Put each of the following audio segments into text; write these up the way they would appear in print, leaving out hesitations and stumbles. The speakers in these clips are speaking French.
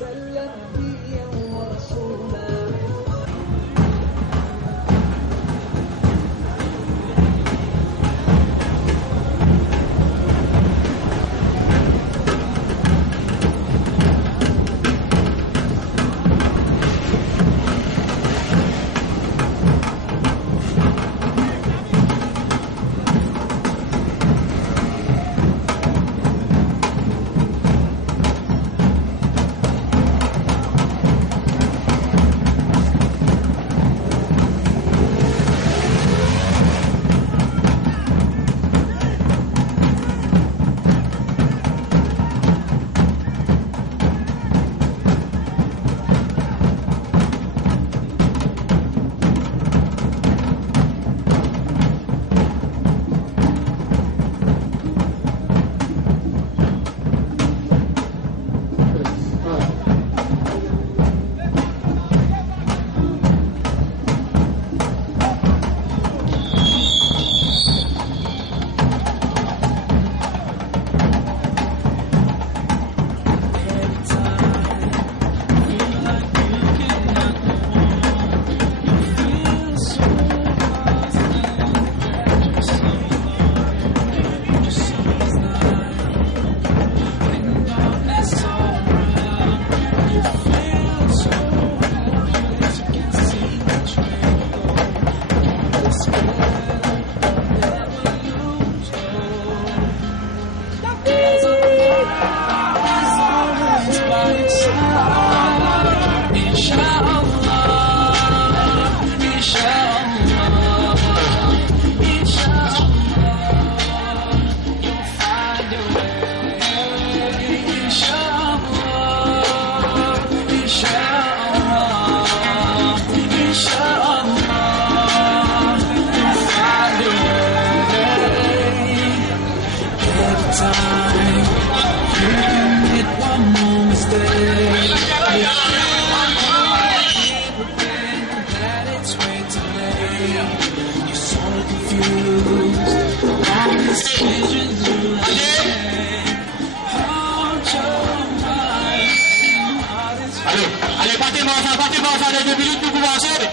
Allez, 2 minutes pour commencer.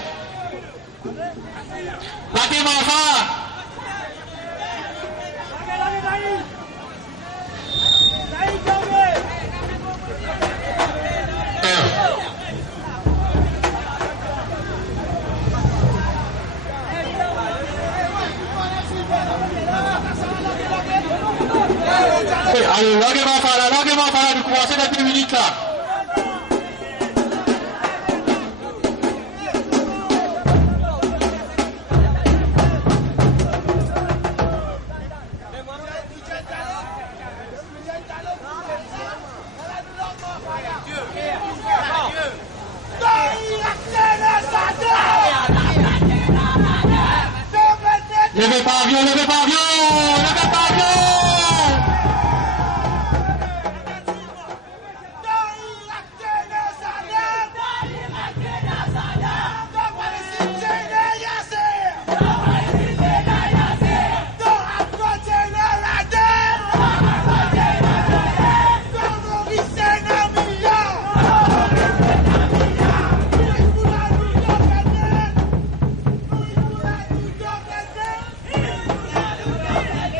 Battez mon enfant. Allez, larguez-moi par là, vous commencez dans 2 minutes là. Levez pas avion, levez pas avion, levez pas avion.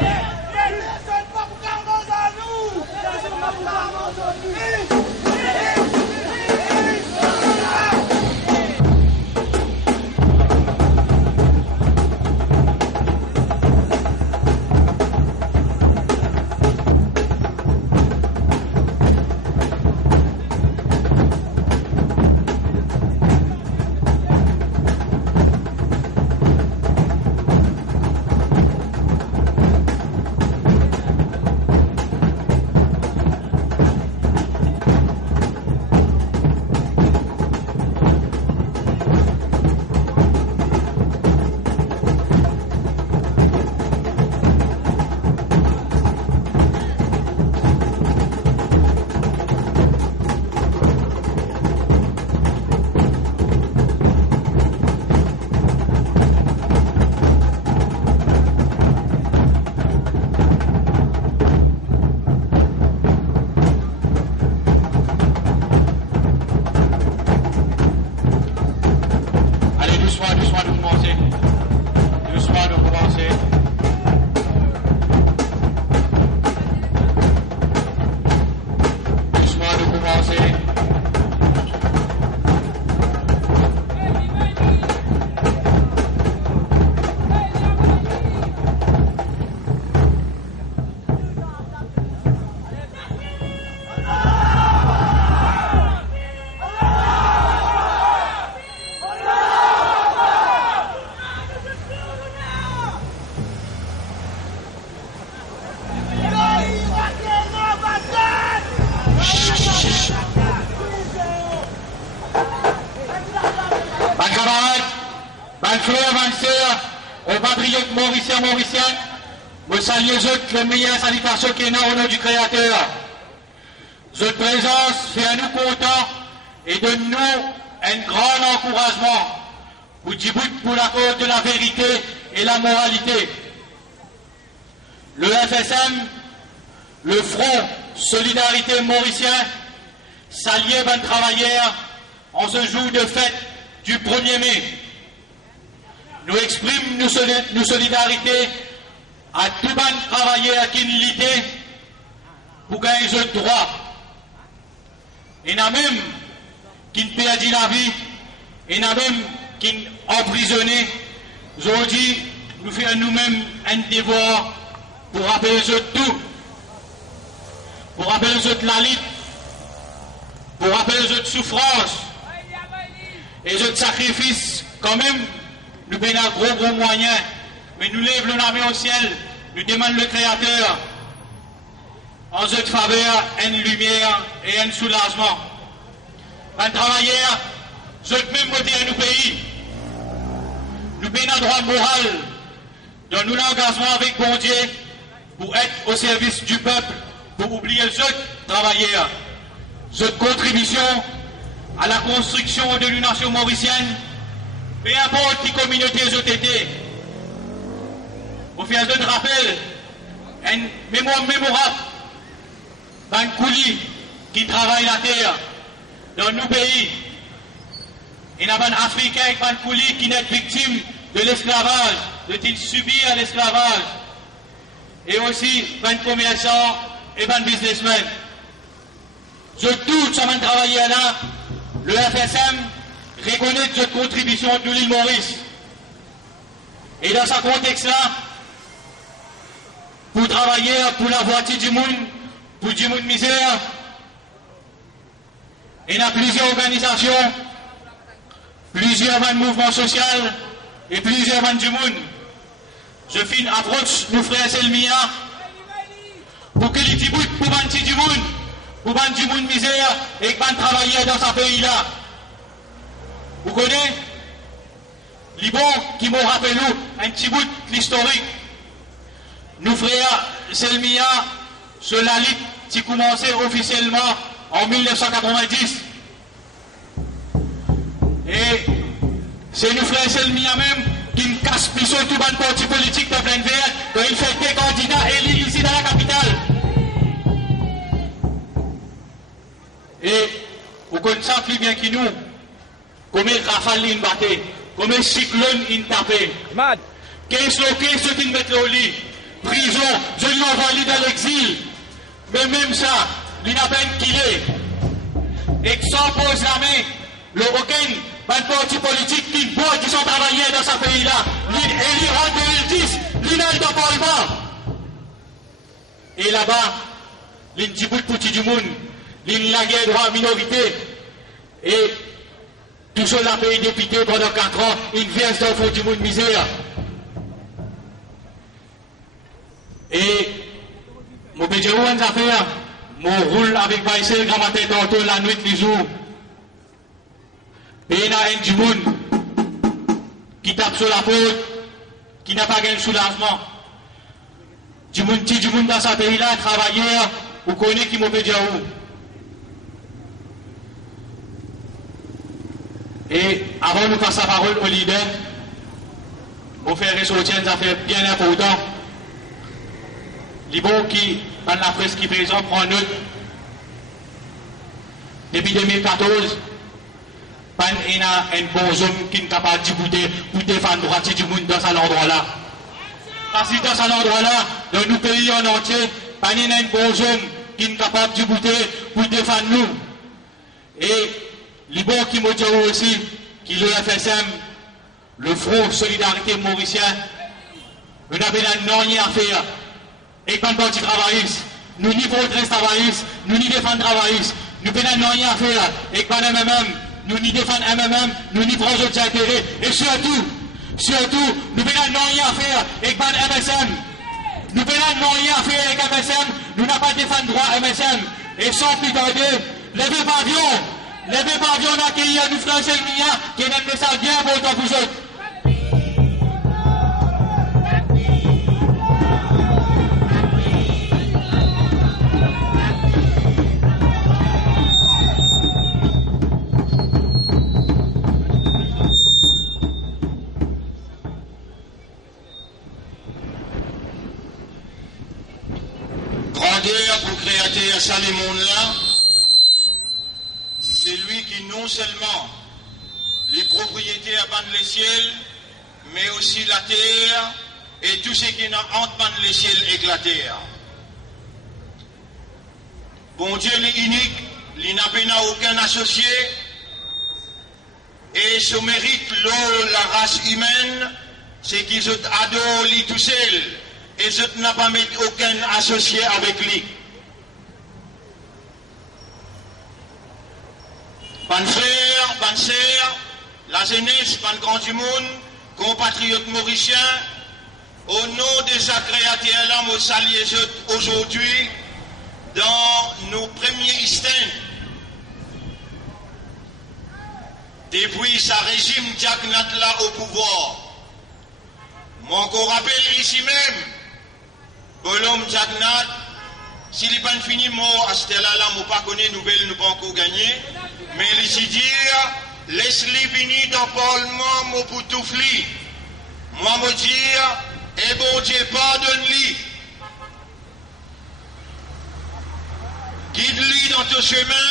Yeah. mes frères, mes sœurs, aux patriotes mauriciens, je salue les meilleures salutations qu'il y a au nom du Créateur. Votre présence fait nous contents et donne-nous un grand encouragement pour Djibouti pour la cause de la vérité et la moralité. Le FSM, le Front Solidarité Mauricien, salue les travailleurs en ce jour de fête du 1er mai. Nous exprimons nos solidarités à tous les travailleurs qui luttent pour gagner ce droit. Il y en a même qui ont perdu la vie, il y en a même qui ont emprisonné. Aujourd'hui, nous faisons nous-mêmes un devoir pour rappeler tout, pour rappeler la lutte, pour rappeler les souffrances et les sacrifices. Quand même, nous avons gros moyens, mais nous lèvons la main au ciel, nous demandons le Créateur en cette faveur, une lumière et un soulagement. Un travailleur, je même côté à nos pays, nous avons un droit moral, dont nous l'engagement avec bon Dieu pour être au service du peuple, pour oublier les autres travailleurs. Cette contribution à la construction de l'Union mauricienne, peu importe qui communauté ont été. Pour faire un rappel, un mémorable, d'un coulis qui travaille la terre dans nos pays. Il y a un Africain qui un coulis qui est victime de l'esclavage, de subir l'esclavage. Et aussi un commerçant et un businessman. Je tout ça va travailler là, le FSM reconnaît cette contribution de l'île Maurice. Et dans ce contexte-là, pour travailler pour la voiture du monde, pour du monde misère, il y a plusieurs organisations, plusieurs mouvements sociaux et plusieurs du monde. Je fais une approche, nos frères Selmia, pour que les Djibouti, pour les du monde, pour du monde misère et qui travailler dans ce pays-là. Vous connaissez les bons qui m'ont rappelé un petit bout de l'historique. Nos frères Selmia, sur la lutte qui commençait officiellement en 1990. Et c'est nos frères Selmia même qui me cassent plus tout le parti politique de plein vert quand il fait des candidats élus ici dans la capitale. Et vous connaissez plus bien que nous, comme il rafale il battait, comme il cyclone il tapait. Qu'est-ce qui mettent au lit? Prison, je l'envoie dans l'exil. Mais même ça, il n'a pas qu'il est. Et qui s'oppose la main, le aucun parti politique qui boit, qui sont travaillés dans ce pays-là. Élu en 2010, l'INAL de Parlement. Et là-bas, l'Indjibout Pouti du monde, l'Inlaguer droit minorité. Et tout cela pays député pendant 4 ans, une vierge d'enfant du monde misère. Et mon pédé ou une affaire, mon roule avec Baïsé, grand matin tantôt, la nuit, les jours. Et il y a un du monde qui tape sur la faute, qui n'a pas gagné soulagement. Du monde dans ce pays-là, travailleur, vous connaissez qui m'a pédé où. Et avant de passer la parole au leader, on fait ressortir une affaire bien importante. Les bons qui, dans la presse qui présente, prend note. Depuis 2014, il y a un bon homme qui est capable d'écouter pour défendre le droit du monde dans cet endroit-là. Parce que dans cet endroit-là, dans nos pays en entier, il y a un bon homme qui est capable d'écouter pour défendre nous. Et les bons qui m'ont dit aussi, qui le FSM, le Front Solidarité Mauricien, nous n'avons rien à faire. Et quand on dit travaillistes, nous n'y protestons travaillistes, nous n'y défendons travaillistes, nous n'avons rien à faire. Et quand MMM, nous n'y défendons MMM, nous n'y prenons d'autres intérêts. Et surtout, nous n'avons rien à faire avec MSM. Nous n'avons rien à faire avec MSM, nous n'avons pas défendu droit MSM. Et sans plus tarder, levez pavillon d'accueillir nous frères Selmia, qui est un message bien important pour eux. ça les mondes là, c'est lui qui non seulement les propriétés abandonnent les ciels, mais aussi la terre et tout ce qui n'a entre les ciels et la terre. Bon Dieu est unique, il n'a aucun associé, et ce mérite la race humaine, c'est qu'ils adorent lui tout seul, et ils n'ont pas mis aucun associé avec lui. Bonne frère, bonne sœur, la jeunesse, bonne grand du monde, compatriotes mauriciens, au nom des créateurs là, nous saluons aujourd'hui dans nos premiers instants. Depuis sa régime Jagnat là au pouvoir, moi encore rappelle ici même, Bolom Jagnat, s'il n'est pas fini mort à ce là, nous ne pas connaître nouvelle, nous pas encore gagné, mais ici dire, laisse-les venir dans le Parlement, moi pour tout fli. Moi me dire, et bon Dieu pardonne-lui. Guide-lui dans ton chemin,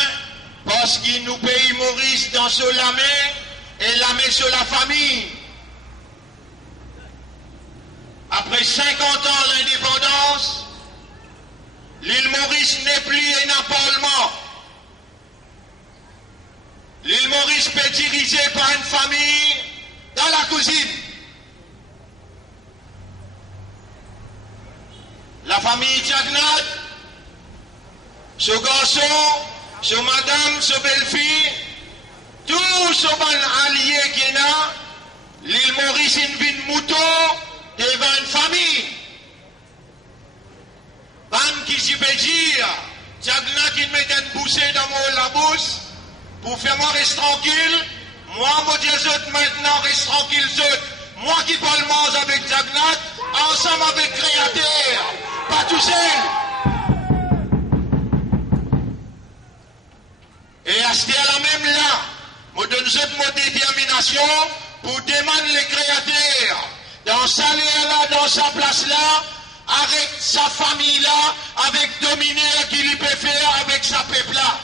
parce qu'il nous paye Maurice dans ce lamé, et lamé sur la famille. Après 50 ans d'indépendance, l'île Maurice n'est plus un parlement. L'île Maurice peut être dirigée par une famille dans la cousine. La famille Jagnat, ce garçon, ce madame, ce belle-fille, tous ces alliés qui sont là, l'île Maurice est une mouton devant une famille. Bam qui s'y peut dire, Jagnat qui met une boussée dans la bouche, pour faire moi reste tranquille, moi me dis maintenant reste tranquille, moi qui parle mange avec Jagnat, ensemble avec Créateur, pas tout seul. Et à ce là même là, me donne cette détermination pour demander les créateurs dans sa là, dans sa place là, avec sa famille là, avec dominer qui lui peut faire avec sa peuple là.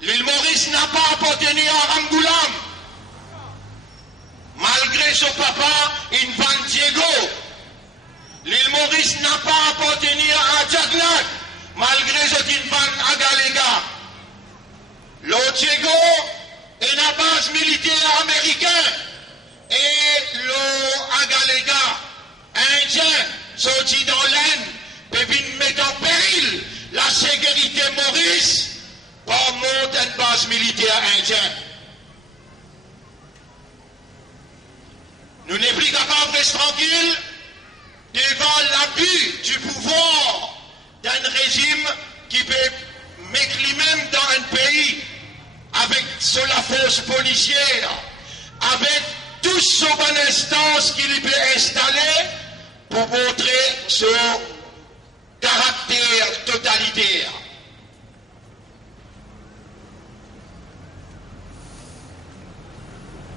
L'île Maurice n'a pas appartenu à Ramgoulam. Malgré son papa, une Van Diego. L'île Maurice n'a pas appartenu à Jagnat. Malgré son une Van Agalega. Le Diego est une base militaire américaine. Et le Agalega, indien, sorti dans l'aine, peut mettre en péril la sécurité Maurice. Par monter une base militaire indienne. Nous n'sommes plus capables de rester tranquilles devant l'abus du pouvoir d'un régime qui peut mettre lui-même dans un pays avec sur la force policière, avec toutes ces bonnes instances qu'il peut installer pour montrer son caractère totalitaire.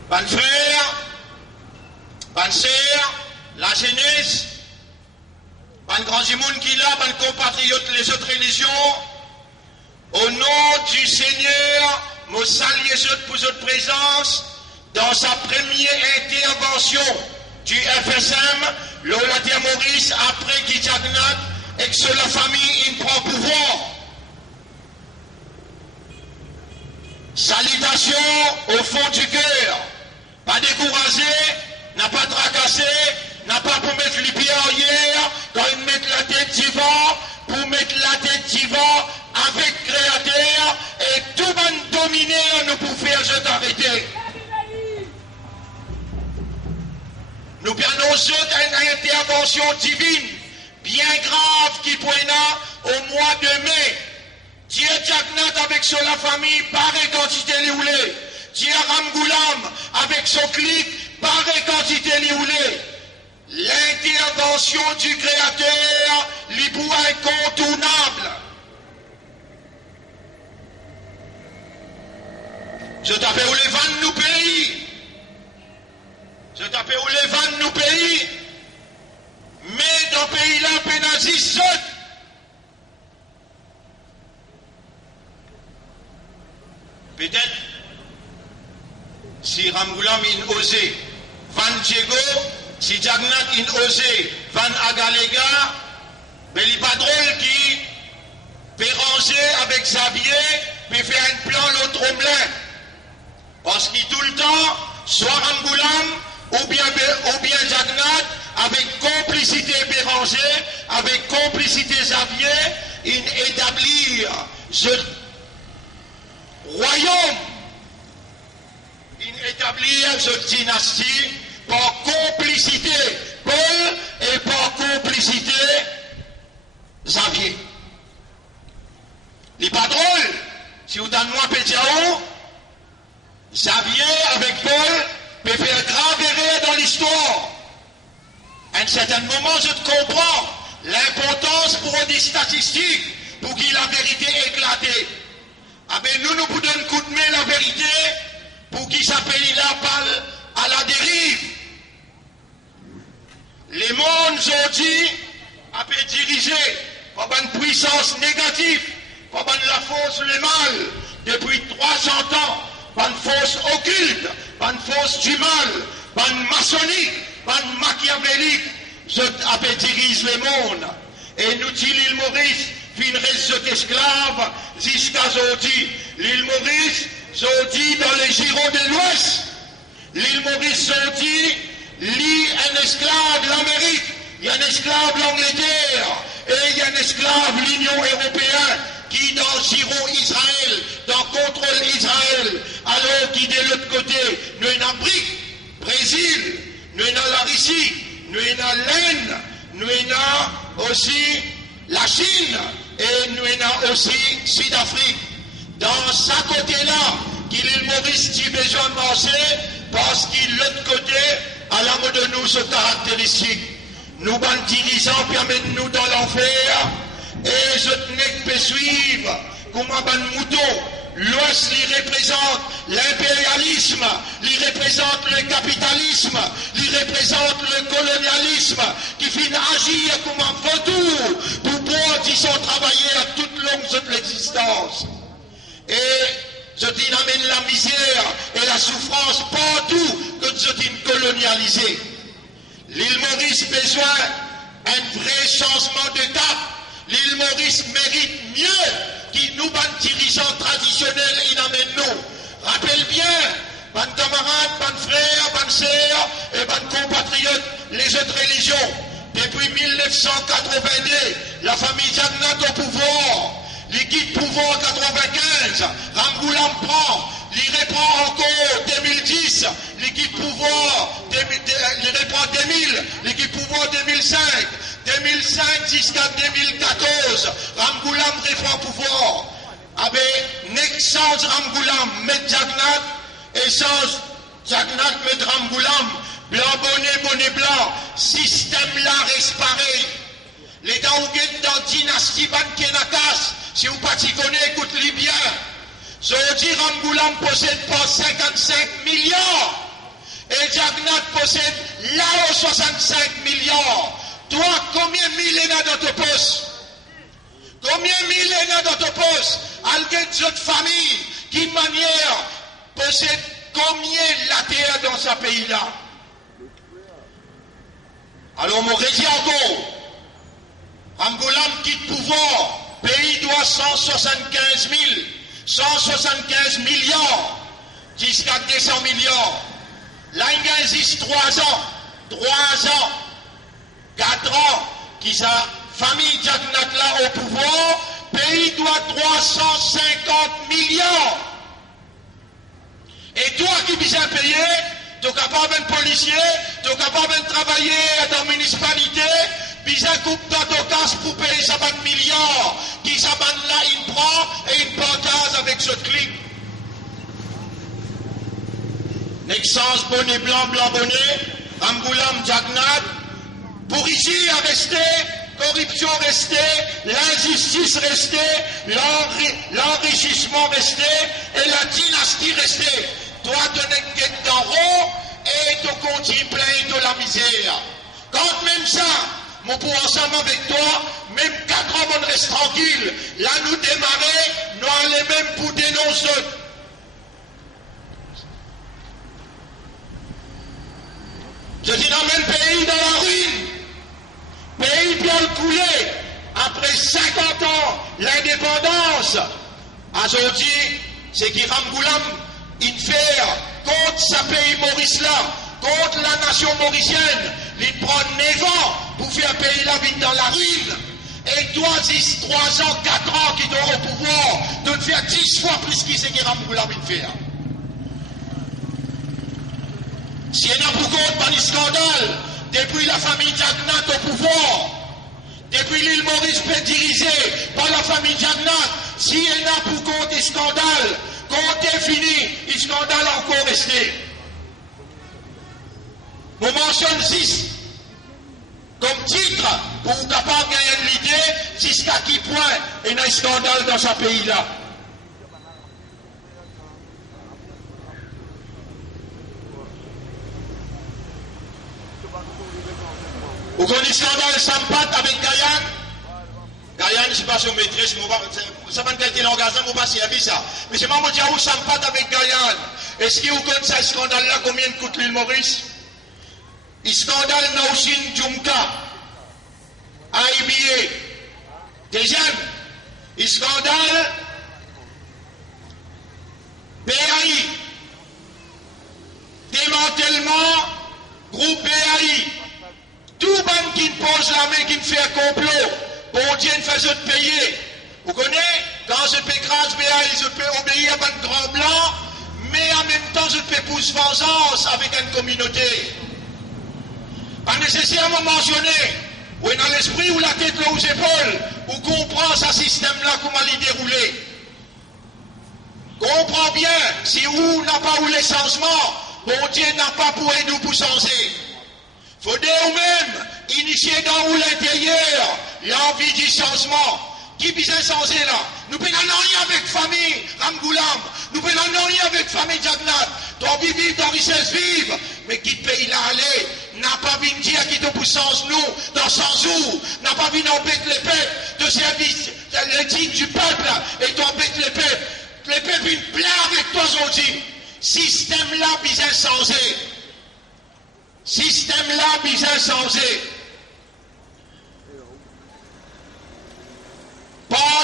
Bonne frère, bonne sœur, la jeunesse, bonne grand du monde qui là, bonne compatriotes, les autres religions, au nom du Seigneur, me salue pour votre présence dans sa première intervention du FSM, l'Olatia Maurice, après qui Jagnat, et que sur la famille, il prend pouvoir. Salutations au fond du cœur. Pas découragé, n'a pas tracassé, n'a pas pour mettre les pieds arrière, quand il met la tête divan, pour mettre la tête divan avec Créateur, et tout le monde dominé, nous pour faire je t'arrêter. Nous annonçons une intervention divine, bien grave, qui pointa au mois de mai. Dieu Jagnat avec son la famille, pareille quantité les roulés. Dieu Ramgoulam avec son clic, pareille quantité les roulés. L'intervention du Créateur, l'ibou incontournable. Je t'appelle où les vannes nous pays. Je t'appelle où les vannes nous pays. Mais dans le pays-là, pénazis, peut-être, si Ramgoulam in osé, Van Diego, si Jagnat in osé, Van Agalega, mais il n'est pas drôle qui peut ranger avec Xavier, peut faire un plan l'autre Omelin. Parce qu'il tout le temps, soit Ramgoulam, ou bien Jagnat, avec complicité Béranger, avec complicité Xavier, il établir ce royaume, il établir cette dynastie par complicité Paul et par complicité Xavier. Il n'est pas drôle, si vous donnez moi Pétiaou, Xavier avec Paul peut faire grave erreur dans l'histoire. À un certain moment, je comprends l'importance pour des statistiques pour qu'il la vérité éclate. Ah ben nous pouvons donner un coup de main la vérité pour qu'il s'appelle la balle à la dérive. Les mondes aujourd'hui a été dirigés par une puissance négative, par la force le mal depuis 300 ans, par une force occulte, par une force du mal, par une maçonnique, par une machiavélique, je a dirige le monde. Et nous dit l'île Maurice, fin reste esclave jusqu'à aujourd'hui. L'île Maurice, aujourd'hui dans les girons de l'Ouest. L'île Maurice, aujourd'hui, lit un esclave l'Amérique, il y a un esclave l'Angleterre, et il y a un esclave l'Union européenne qui dans giron Israël, dans contrôle Israël, alors qui de l'autre côté, nous en Afrique, Brésil, nous en la Russie, nous en l'Inde, nous en aussi la Chine, et nous en aussi Sud-Afrique. Dans ce côté-là, qu'il est Maurice qui a besoin de marcher, parce qu'il l'autre côté, à la mode de nous, ce caractéristique. Nous, ban dirigeants, permettent nous dans l'enfer, et je tenais que suivre, comme un ban mouton. L'Ouest, il représente l'impérialisme, il représente le capitalisme, il représente le colonialisme, qui finit agir comme un vautour pour pouvoir qu'ils sont travaillés à toute longue de l'existence. Et je dis amène la misère et la souffrance partout que je dis colonialisé. L'île Maurice a besoin d'un vrai changement de cap. L'île Maurice mérite mieux qui nous, ban dirigeants traditionnels, ils amènent nous. Rappelle bien, ban camarades, ban frères, ban sœurs et ban compatriotes, les autres religions. Depuis 1982, la famille Jagnat au pouvoir. L'équipe pouvoir en 95, Ramgoulam prend, il reprend encore 2010, l'équipe pouvoir, il reprend 2000, l'équipe pouvoir 2005, 2005 jusqu'à 2014, Ramgoulam reprend pouvoir. Avec Nexans Ramgoulam, met Jagnat, et sans Jagnat, met Ramgoulam, blanc bonnet, bonnet blanc, système là reste pareil. Les Daouguet dans dynastie Ban Kenakas, si vous ne connaissez, écoute-les bien. Aujourd'hui, Ramgoulam possède pas 55 milliards. Et Jagnat possède là 65 milliards. Toi, combien mille est dans ton poste? Combien mille est dans ton poste? Alguien de votre famille, qui manière possède combien la terre dans ce pays-là? Alors, mon régi encore. Ramgoulam quitte pouvoir. Pays doit 175 milliards jusqu'à 200 milliards. Là, il existe 3 ans, 4 ans, qui sa famille Jagnat là au pouvoir, pays doit 350 milliards. Et toi qui viens payer, tu es capable d'être policier, tu es capable de travailler dans la municipalité, puis un coupe dans ton casse pour payer 50 milliards, qui s'abandonne là, il prend et il partage avec ce clic. Nexans, bonnet blanc, blanc bonnet, Ramgoulam, Jagnat, pour ici à rester, corruption rester, l'injustice rester, l'enrichissement rester, et la dynastie rester. Toi, tu n'es que d'en haut, et tu continues plein de la misère. Quand même ça, mon pour ensemble avec toi, même 4 ans, on reste tranquille. Là, nous démarrer, nous allons même pour dénoncer. Je dis dans le même pays dans la ruine, pays bien coulé, après 50 ans, l'indépendance. Aujourd'hui, c'est qui Ramgoulam, il fait contre sa pays Maurice là, contre la nation mauricienne, il prend 9 ans pour faire un pays là vite dans la ruine. Et toi, 10, 3 ans, 4 ans qui sont au pouvoir, de faire 10 fois plus qui c'est qui Ramgoulam il fait. S'il y en a pour compte, pas de scandale, depuis la famille Jagnat au pouvoir, depuis l'île Maurice dirigée par la famille Jagnat, s'il y en a pour compte des scandales, quand est fini, les scandales encore resté. On mentionne 6 comme titre pour vous capable de gagner l'idée jusqu'à qui point il y a un scandale dans ce pays-là. Vous connaissez le scandale Sampat avec Guyane? Guyane, je ne sais pas si on maîtrise, ça va être quel langage, on va pas servir ça. Mais c'est moi qui dis où Sampat avec Guyane. Est-ce que vous connaissez ce scandale-là, combien coûte l'île Maurice? Le scandale Naouchin Djoumka, AIBA, déjà, le scandale BAI, démantèlement, groupe BAI. Tout le monde qui pose la main, qui fait un complot, bon Dieu ne fait de payer. Vous connaissez? Quand je peux écraser BAI, je peux obéir à un grand blanc, mais en même temps, je peux pousser vengeance avec une communauté. Pas nécessairement mentionner, ou dans l'esprit ou la tête là aux épaules, ou comprend ce système-là, comment il est déroulé. Comprends bien, si vous n'a pas eu les changements, bon Dieu n'a pas pour nous pour changer. Faut dire vous-même, initier dans l'intérieur, l'envie du changement. Qui besoin changer là? Nous prenons rien avec famille Ramgoulam, nous prenons rien avec famille Jagnat. Toi vivre dans richesse vive, mais qui pays là aller, n'a pas vu dire qui te pour changer nous dans 100 jours, n'a pas vu embêter les peuples de service, l'éthique du peuple, et toi embêter les peuples. Les peuples viennent plaire avec toi aujourd'hui. Système là besoin changer. Système là besoin changer. Par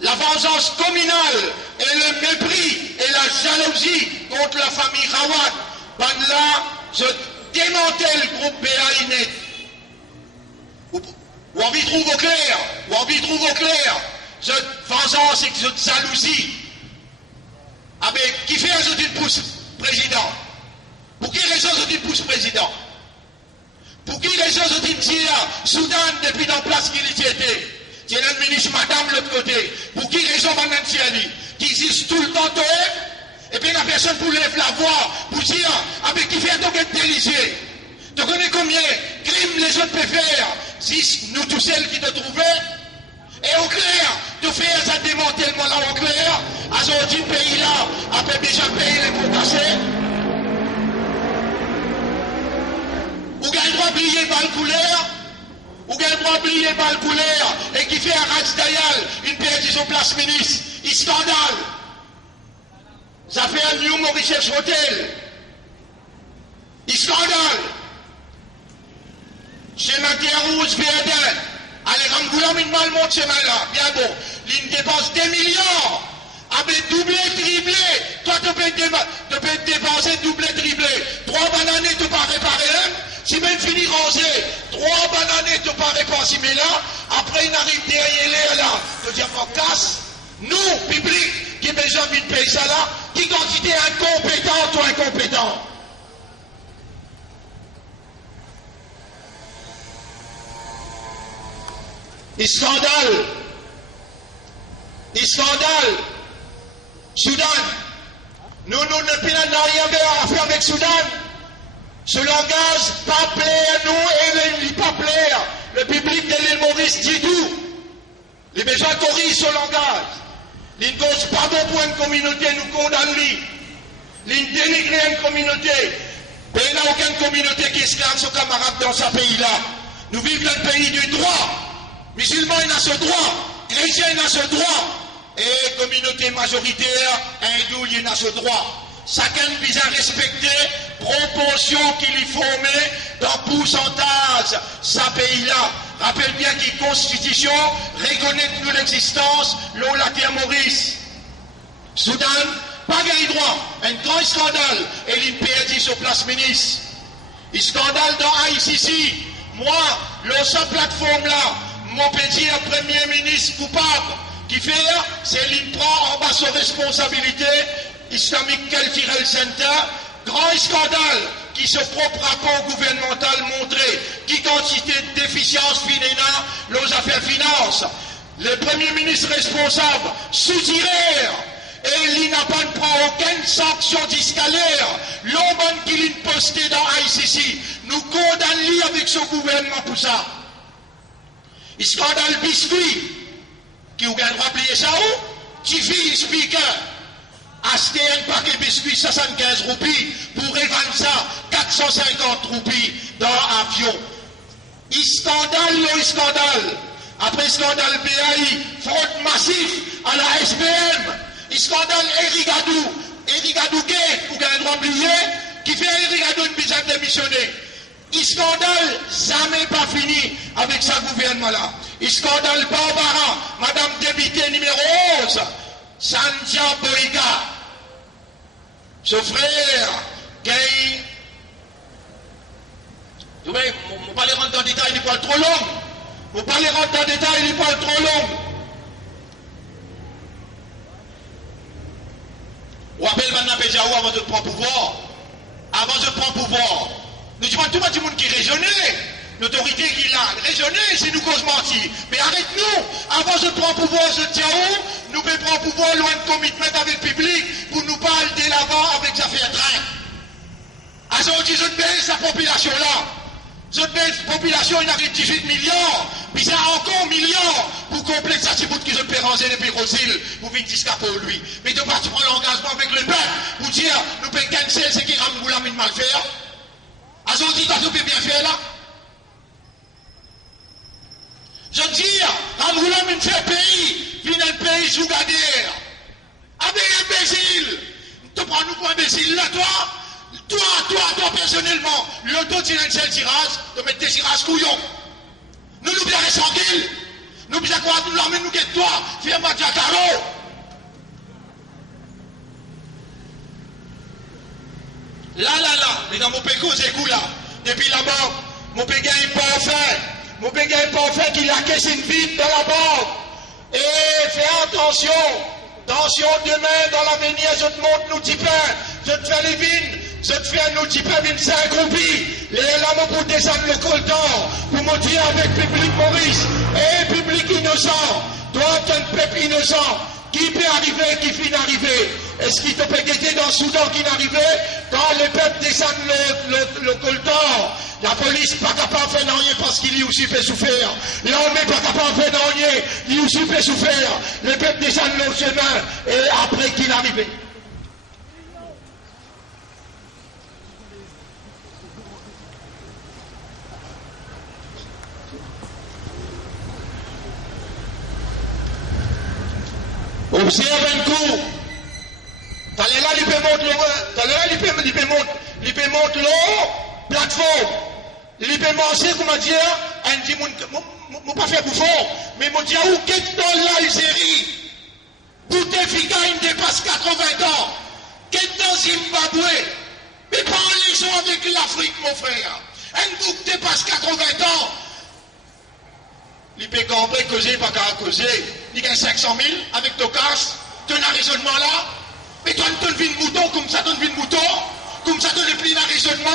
la vengeance communale et le mépris et la jalousie contre la famille Rawat, ben là, je démantèle le groupe BAI net. Ou envie de trouver au clair, cette vengeance et cette jalousie. Avec qui fait un jeu d'une pousse président? Pour qui raison je dis pousse président? Pour qui raison je dis tiens, Soudan depuis dans place qu'il y était? Tiens le ministre madame de l'autre côté. Pour qui raison maintenant tiens qui existe tout le temps et puis la personne pour lever la voix, pour dire avec qui fait donc être délivré. Tu connais combien de crimes les autres peuvent faire? Si nous tous celles qui te trouvaient. Et au clair, tu fais ça démantèlement là au clair, à ce pays là, après déjà payer les pots cassés. Ou gagne droit oublier par le couleur, ou gagne droit oublier par le couleur, et qui fait un ratch d'ayal, une perte de son place ministre, il scandale. Ça fait un New Mauritius Hotel. Il scandale. Chez Matia Rouge, Verdun. Allez, Ramgoulam, une mal monte chemin là. Bien bon. Il dépense 2 millions. Avec doublé, triplé. Toi, tu peux dépenser doublé, triplé. 3 bananes, tu pas réparer un. Si même fini rangé, 3 bananes, tu pas réparer mais là. Après, il arrive derrière là. Tu dis, on casse. Nous, public, qui besoin d'une paye ça là, qui quantité incompétente ou incompétent. Des scandales. Soudan. Nous ne pouvons rien à faire avec Soudan. Ce langage pas plaire nous et il pas plaire. Le public de l'île Maurice dit tout. Les besoins corrigent ce langage. Il ne cause pas bon pour une communauté, nous condamnons lui. Il dénigre une communauté. Mais il n'y a aucune communauté qui esclave son camarade dans ce pays-là. Nous vivons dans le pays du droit. Musulmans, ils ont ce droit. Chrétiens, ils ont ce droit. Et communauté majoritaire, hindou, ils ont ce droit. Chacun vise à respecter proportion qu'il y faut mettre dans pourcentage ce pays-là. Rappelle bien qu'une constitution reconnaît nous l'existence l'eau la terre Maurice. Soudan, pas gagné droit. Un grand scandale. Et il perdit sur place ministre. Un scandale dans ICC. Moi, l'autre plateforme là, mon petit premier ministre coupable qui fait, c'est qu'il prend en bas ses responsabilités. Islamic Cultural Center, grand scandale qui se propre rapport gouvernemental montré, qui quantité de déficience finéna, nos affaires finances. Le premier ministre responsable soutire et il n'a pas prend aucune sanction discalaire. L'homme qui l'a posté dans ICC, nous condamnons avec ce gouvernement pour ça. Scandale biscuit, qui vous gagne droit de payer ça où? TV speaker. Acheter un paquet de biscuits 75 roupies pour revendre ça 450 roupies dans l'avion. Scandale. Après scandale BAI, fraude massive à la SPM. Scandale Erigadou Gay, vous avez le droit d'oublier, qui fait Erigadou une besoin démissionner. Scandale jamais pas fini avec ce gouvernement-là. Scandale Barbara, Madame débité numéro 11, Sandia Boïga. Ce frère, Gay, vous ne pas les rentrer dans le détail, il parle trop long. Vous ne pas les rentrer dans le détail, il parle trop long. Vous rappelez maintenant Péjaou avant de prendre pouvoir. Avant de prendre pouvoir. Nous disons tout le monde qui raisonnait. L'autorité qui l'a raisonné, c'est nous cause menti. Mais arrête-nous. Avant de prendre pouvoir, je tiens où nous pouvons prendre pouvoir loin de commitment avec le public pour nous parler de l'avant avec sa affaires train. Aujourd'hui, je baisse sa population-là. Je baisse la population, il y avait 18 millions. Puis ça a encore millions pour compléter sa petit bout qui se fait ranger les pérosiles pour venir discaper pour lui. Mais de pas prendre l'engagement avec le peuple pour dire nous pouvons canceller ce qui ramène la mine mal faire. Aujourd'hui, tu peux bien faire là. Je dis, Ramoulam me fait pays, vient un pays sous Gadère. Avec imbécile. Tu prends nous pour imbécile là, toi, personnellement, l'auto tire un seul tirage, de mettre des tirages couillons. Nous bien tranquille. Nous bien quoi, nous l'emmène nous guette toi, fais-moi Diakaro. Là, mais dans mon pays, c'est cool là. Depuis là-bas, mon pays est pas fait. Mon pays est pas fait qu'il a caissé une vide dans la banque. Et fais attention. Attention, demain, dans l'avenir, je te montre nos petits pains. Je te fais les vignes. Je te fais nos petits pains 25 roupies. Les lames pour descendre le coltan. Pour montrer avec public Maurice. Et public innocent. Toi, tu es un peuple innocent. Qui peut arriver, qui finit d'arriver? Est-ce qu'il te peut guetter dans le Soudan qui n'arrivait? Quand le peuple descend le coltan, la police pas capable de faire rien parce qu'il y aussi fait souffrir. L'armée pas capable de faire rien, il y aussi fait souffrir. Le peuple descend le chemin et après qu'il arrive. Observe un coup. T'allais là, il peut monter l'eau, plateforme. Il peut manger, comment dire, un dit, mon pas fait bouffon, mais mon dit, où qu'est-ce dans l'Algérie? Tout efficace, il dépasse 80 ans. Qu'est-ce dans Zimbabwe? Mais pas en liaison avec l'Afrique, mon frère. Un bouc dépasse 80 ans. Il peut camper, causer, pas qu'à causer. Il gagne 500 000 avec ton cash. Tu as un raisonnement là. Mais toi, tu as une vie de mouton, comme ça, tu as une vie de mouton. Comme ça, tu as plein de raisonnement.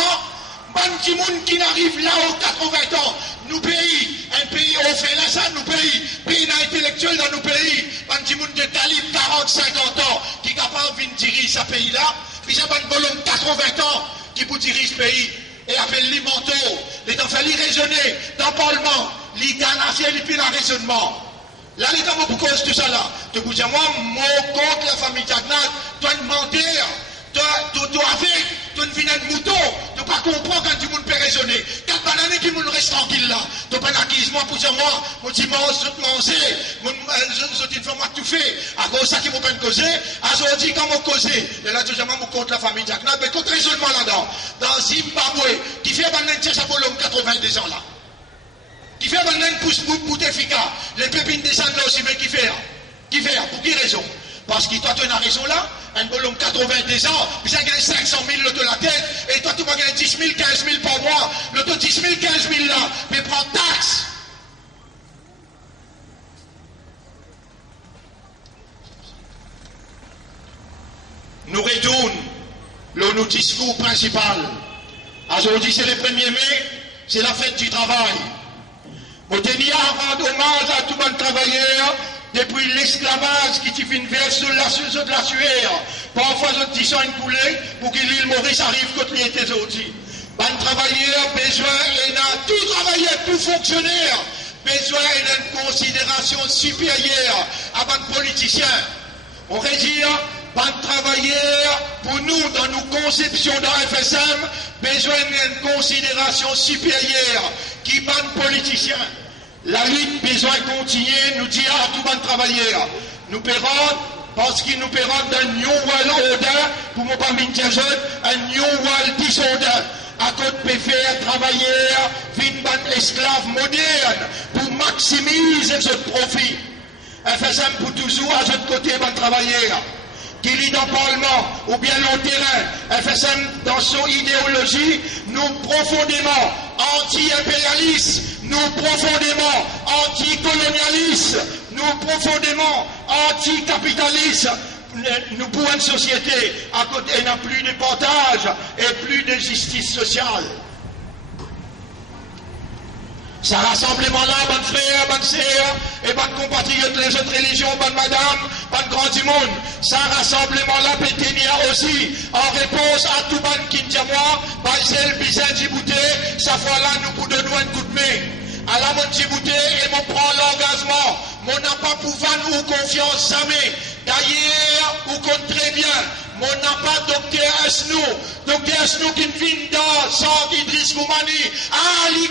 Ban petit monde qui n'arrive là aux 80 ans. Nous pays, un pays, on fait là ça, nous pays intellectuel dans nos pays. Ban petit monde de calibre 40, 50 ans qui est capable de diriger ce pays-là. Puis ça, ban bonhomme 80 ans qui vous dirige ce pays. Et appelle les manteaux. Les enfants, les raisonner dans le Parlement. Les ganasser, les pires raisonnement. Là, les gars, pour cause tout ça là. Tu vous dis, moi, contre la famille Jagnat, tu as une mentir. Tu avec, tu as une mouton. Tu ne pas comprendre quand tu ne peux raisonner. Quand banane qui me reste tranquille là. Donc, pas d'acquisement pour dire moi, mon dimanche, je manger, je fais moi tout fait. À cause de ça qui m'a causé, à aujourd'hui, quand m'a causé, et là, toujours, je contre la famille Jack, mais contre raisonnement là-dedans, dans Zimbabwe, qui fait banane, ça pour l'homme 82 ans là. Qui fait banane pour efficace. Les pépines descendent là aussi, mais qui fait? Qui fait? Pour qui raison? Parce que toi, tu as une raison là, un bonhomme 82 ans, puis ça gagne 500 000 l'auto la tête, et toi, tu vas gagner 10 000, 15 000 par mois, l'auto 10 000, 15 000 là, mais prends taxe. Nous retournons le discours principal. Aujourd'hui, c'est le 1er mai, c'est la fête du travail. Nous tenions à rendre hommage à tous les travailleurs depuis l'esclavage qui fait une verse sur la sueur. Parfois, je dis ça une coulée pour que l'île Maurice arrive quand il était aujourd'hui. Les travailleurs, besoin, et tout travailleur, tout fonctionnaire, besoin d'une considération supérieure à les politiciens. On va dire, les travailleurs, pour nous, dans nos conceptions dans FSM, besoin d'une considération supérieure qui les politiciens. La lutte besoin de continuer, nous dire à tous les travailleurs. Nous paierons, parce qu'ils nous paieront d'un new world order, pour ne pas dire un new world disorder. À côté de faire travailleurs, une esclave moderne, pour maximiser ce profit. FSM pour toujours à notre côté, les travailleurs. Qui lit dans le Parlement ou bien dans le terrain, FSM dans son idéologie, nous profondément anti-impérialistes, nous profondément anti-colonialistes, nous profondément anti-capitalistes. Nous pour une société à côté, il n'y a plus de partage et plus de justice sociale. Ce rassemblement-là, bonnes frères, bonnes sœurs, et bonnes compatriotes, les autres religions, bonnes madames, bonnes grands du monde, ce rassemblement-là peut tenir aussi en réponse à tout le monde qui dit à moi, Baïsel, Bizin, Djibouti, sa fois-là, nous pour donner un coup de main. À la mon Djibouti, et mon prend l'engagement, mon n'a pas pouvoir nous confiance jamais. D'ailleurs, vous compte très bien, mon n'a pas docteur Asnou qui vient dans Sang Idriss Moumani. Ah, il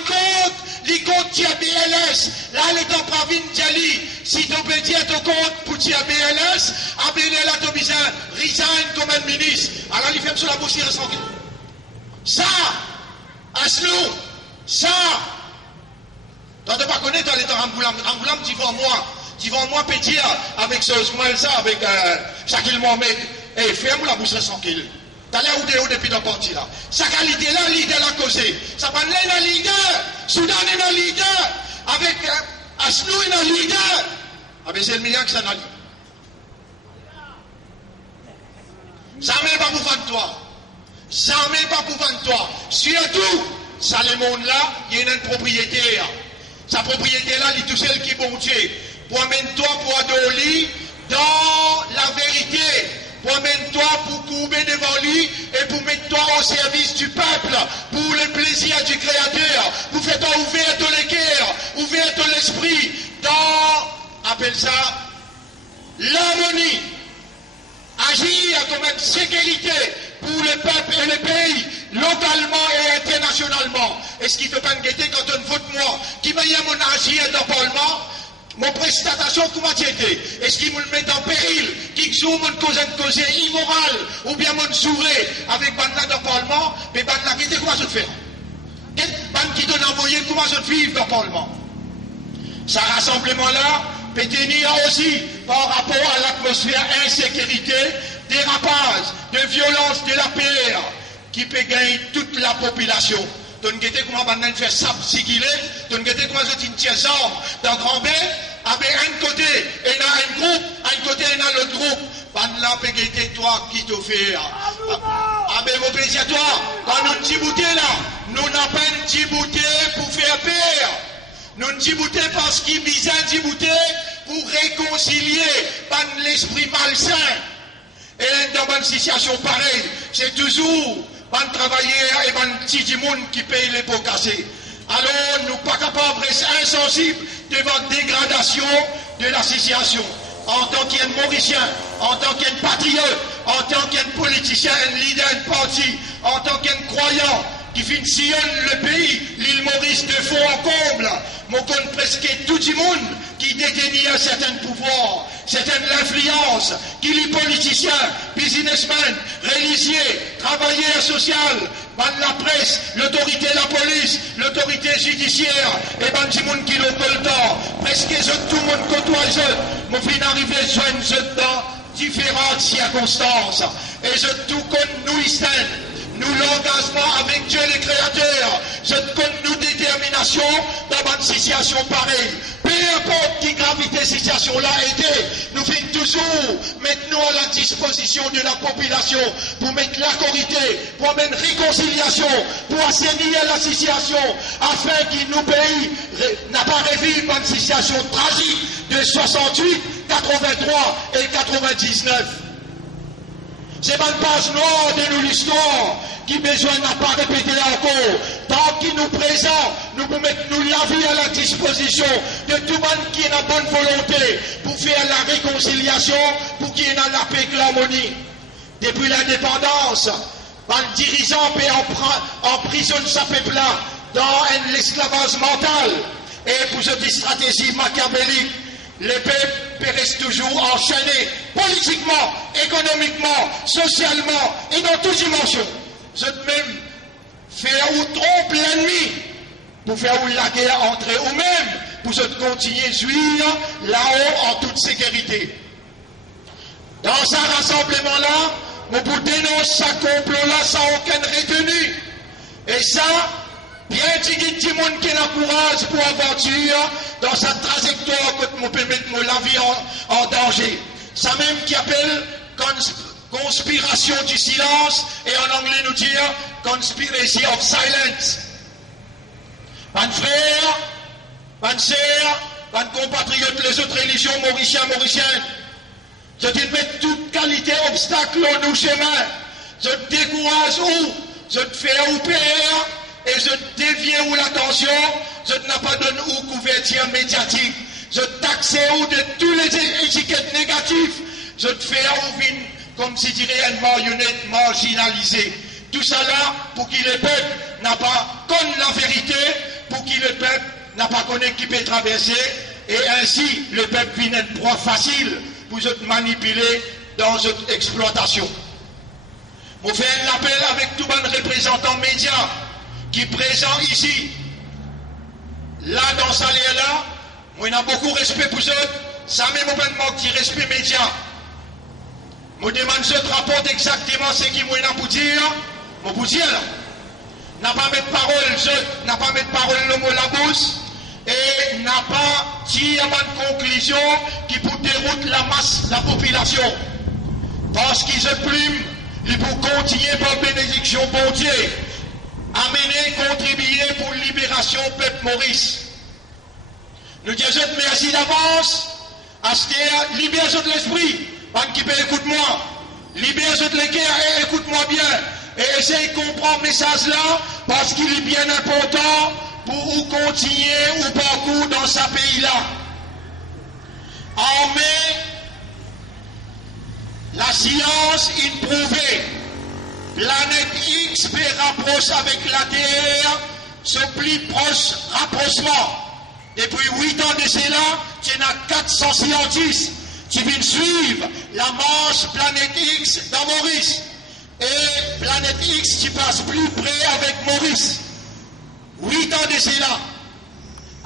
compte tia BLS. Là, il est en Pravin Djali. Si tu peux dire ton compte pour tia BLS, Abdel la Tobizin resign comme un ministre. Alors, il fait sur la bouche, il reste tranquille. Ça, Asnou, ça. Tu ne pas connaître dans les temps Angoulame, tu vas moi pétir avec ce ça, avec Shakil Mohamed. Et ferme la bouche tranquille. T'as l'air où depuis la partie là. Sa qualité là, leader l'a causé. Ça va être un leader. Soudan est un leader. Avec Asnou est un leader. Ah ben c'est le meilleur que ça n'a dit. Ça ne met pas pour vendre toi. Ça ne met pas pour vendre toi. Surtout, ça le monde là, il y a une propriété. Sa propriété là, il est tout seul qui est bon Dieu. Pour amener toi pour adorer dans la vérité. Pour amener toi pour courber devant lui et pour mettre toi au service du peuple, pour le plaisir du Créateur, pour faire toi ouvrir ton cœur, ouvrir ton esprit dans, appelle ça, l'harmonie. Agir comme une sécurité pour le peuple et le pays, localement et internationalement. Est-ce qu'il ne fait pas une gaieté quand on vote moi, qui m'a mon agir dans le Parlement? Mon prestation, comment tu étais? Est-ce qu'il me met en péril? Qui joue mon cause immoral? Ou bien mon souré avec Banla dans le Parlement? Mais Banla, comment je te fais? Quel ban qui donne envoyer, comment je te vivre dans le Parlement? Ce rassemblement-là peut tenir aussi par rapport à l'atmosphère insécurité, dérapage, de violence, de la peur, qui peut gagner toute la population. Tu ne sais comment on fait ça, si qu'il est, tu ne sais comment je tiens ça dans Grand Bain, avec un côté, il y a un groupe, un côté, il y a l'autre groupe. Là, peut être toi qui te fait. Ah, ben, mon plaisir, toi, quand nous Djibouti là, nous n'avons pas un Djibouti pour faire peur. Nous Djibouti parce qu'il vise un Djibouti pour réconcilier l'esprit malsain. Et dans une situation pareille, c'est toujours un travailleur et un petit monde qui paye les pots cassés. Alors, nous ne sommes pas capables d'être insensibles devant la dégradation de la situation. En tant qu'un Mauricien, en tant qu'un patriote, en tant qu'un politicien, un leader, un parti, en tant qu'un croyant qui finit sillonne le pays, l'île Maurice de fond en comble. Mon compte presque tout le monde qui détenait un certain pouvoir, certaine influence, qui les politiciens, businessmen, religieux, travailleurs sociaux, la presse, l'autorité, la police, l'autorité judiciaire, et ben du monde qui l'ont pas le temps, presque tout le monde côtoie eux, mon fin arrivé joindre dans différentes circonstances, et je tout comme nous ici, nous l'engagement avec Dieu le Créateur, je compte nous détermination dans une situation pareille. Peu importe qui gravité situation là était, nous finissons toujours maintenant à la disposition de la population pour mettre la corité, pour mettre réconciliation, pour assainir la situation, afin qu'il nous pays n'a pas revivre une situation tragique de 68, 83 et 99. C'est une page noire de nous l'histoire qui besoin n'a pas répéter encore. Tant qu'il nous présente, nous pouvons mettre nous la vie à la disposition de tout le monde qui est en bonne volonté pour faire la réconciliation, pour qu'il y ait la paix et l'harmonie. Depuis l'indépendance, un dirigeant peut emprisonner sa peuple là dans l'esclavage mental et pour cette stratégie machiavélique. Les peuples restent toujours enchaînés politiquement, économiquement, socialement et dans toutes dimensions. Je même faire ou trompe l'ennemi pour faire ou la guerre entre eux-mêmes pour se continuer à jouir là-haut en toute sécurité. Dans ce rassemblement-là, on peut dénoncer ce complot-là sans aucune retenue. Et ça, bien petit monde qui a le courage pour aventure dans sa trajectoire que nous peut mettre la vie en danger. Ça même qui appelle conspiration du silence et en anglais nous dire conspiracy of silence. Mes frères, mes sœurs, mes compatriotes, les autres religions mauriciennes, je te mets toute qualité obstacle au nous chemin. Je te décourage où, je te fais ou père, et je dévie où l'attention, je n'ai pas donné où couverture médiatique, je taxe où de tous les étiquettes négatives, je te fais où vine comme si tu dirais une marionnette marginalisée. Tout ça là pour qu'il le peuple n'a pas connu la vérité, pour qu'il le peuple n'a pas connu qui peut traverser, et ainsi le peuple vient être proie facile pour être manipulé dans cette exploitation. Je fais un appel avec tous les représentants médias qui sont présents ici. Là, dans ce lieu-là, moi, j'ai beaucoup de respect pour eux. Ça même pas manque de respect média. Je demande de rapporter exactement ce qu'ils m'ont pour dire. Je pour dire là. N'a pas mettre parole, n'a pas mettre parole le mot la bouche. Et n'a pas tiré une conclusion qui pour dérouter la masse, la population. Parce qu'ils se plument, ils pour continuer par bénédiction pour Dieu. Amener, contribuer pour la libération du peuple Maurice. Nous disons merci d'avance. Acheter, libère de l'esprit. Qui peut écoute-moi. Libère de l'équerre et écoute-moi bien. Et essaye de comprendre ce message-là parce qu'il est bien important pour continuer ou parcours dans ce pays-là. En mai, la science est prouvée. Planète X peut rapprocher avec la Terre, ce plus proche rapprochement. Depuis 8 ans de cela, tu as 400 scientifiques qui viennent suivre la marche Planète X dans Maurice. Et Planète X qui passe plus près avec Maurice. 8 ans de cela.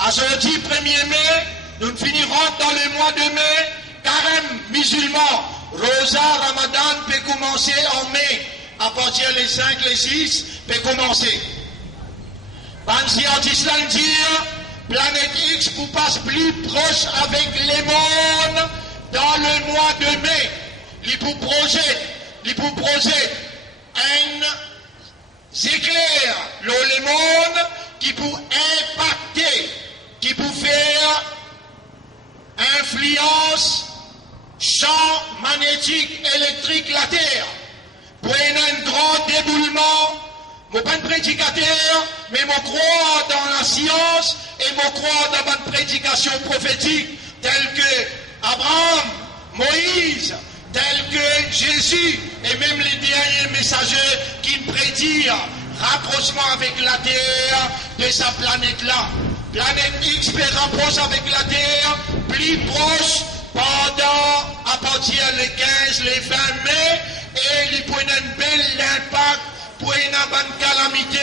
Aujourd'hui, 1er mai, nous finirons dans le mois de mai, carême musulman. Rosa Ramadan peut commencer en mai. À partir des 5, les 6, peut commencer. Ban scientifique dit, Planète X pour passer plus proche avec les mondes dans le mois de mai. Il pour projet un éclair le monde qui pour impacter, qui pour faire influence champ magnétique électrique la Terre. Pour un grand déboulement, je ne suis pas un prédicateur, mais je crois dans la science et je crois dans une prédication prophétique telle que Abraham, Moïse, telle que Jésus et même les derniers messagers qui prédirent rapprochement avec la Terre de sa planète-là. Planète X peut rapprocher avec la Terre, plus proche pendant, à partir les 15, les 20 mai, et il prend un bel impact pour une bonne calamité,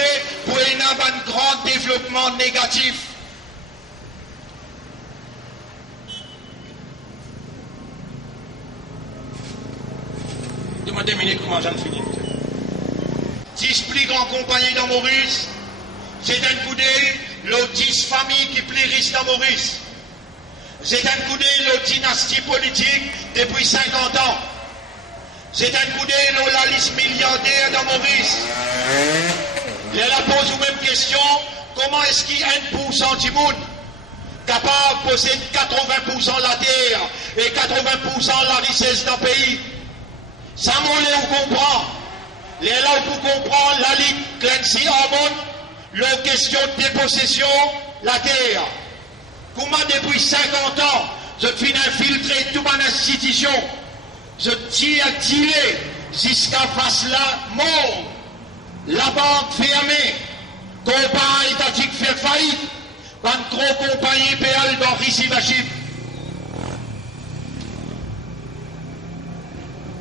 pour un grand développement négatif. Demandez une minute comment j'en finis. 10 plus grandes compagnies dans Maurice, c'est un coup d'œil, les 10 familles qui plérissent dans Maurice. C'est un coup d'œil, les dynasties politiques depuis 50 ans. C'est un coup d'œil, la liste milliardaire dans Maurice. Et elle pose la même question, comment est-ce qu'il y a 1% du monde capable de posséder 80% la terre et 80% la richesse d'un pays? Ça m'en comprend. Les là pour comprendre la Ligue Clancy Harmon, la question de dépossession, la terre. Comment depuis 50 ans, je finis infiltrer toute mon institution, je tire à tirer jusqu'à face la mort, la banque fermée, compagnie étatique fait faillite, une grosse compagnie PL dans receivership.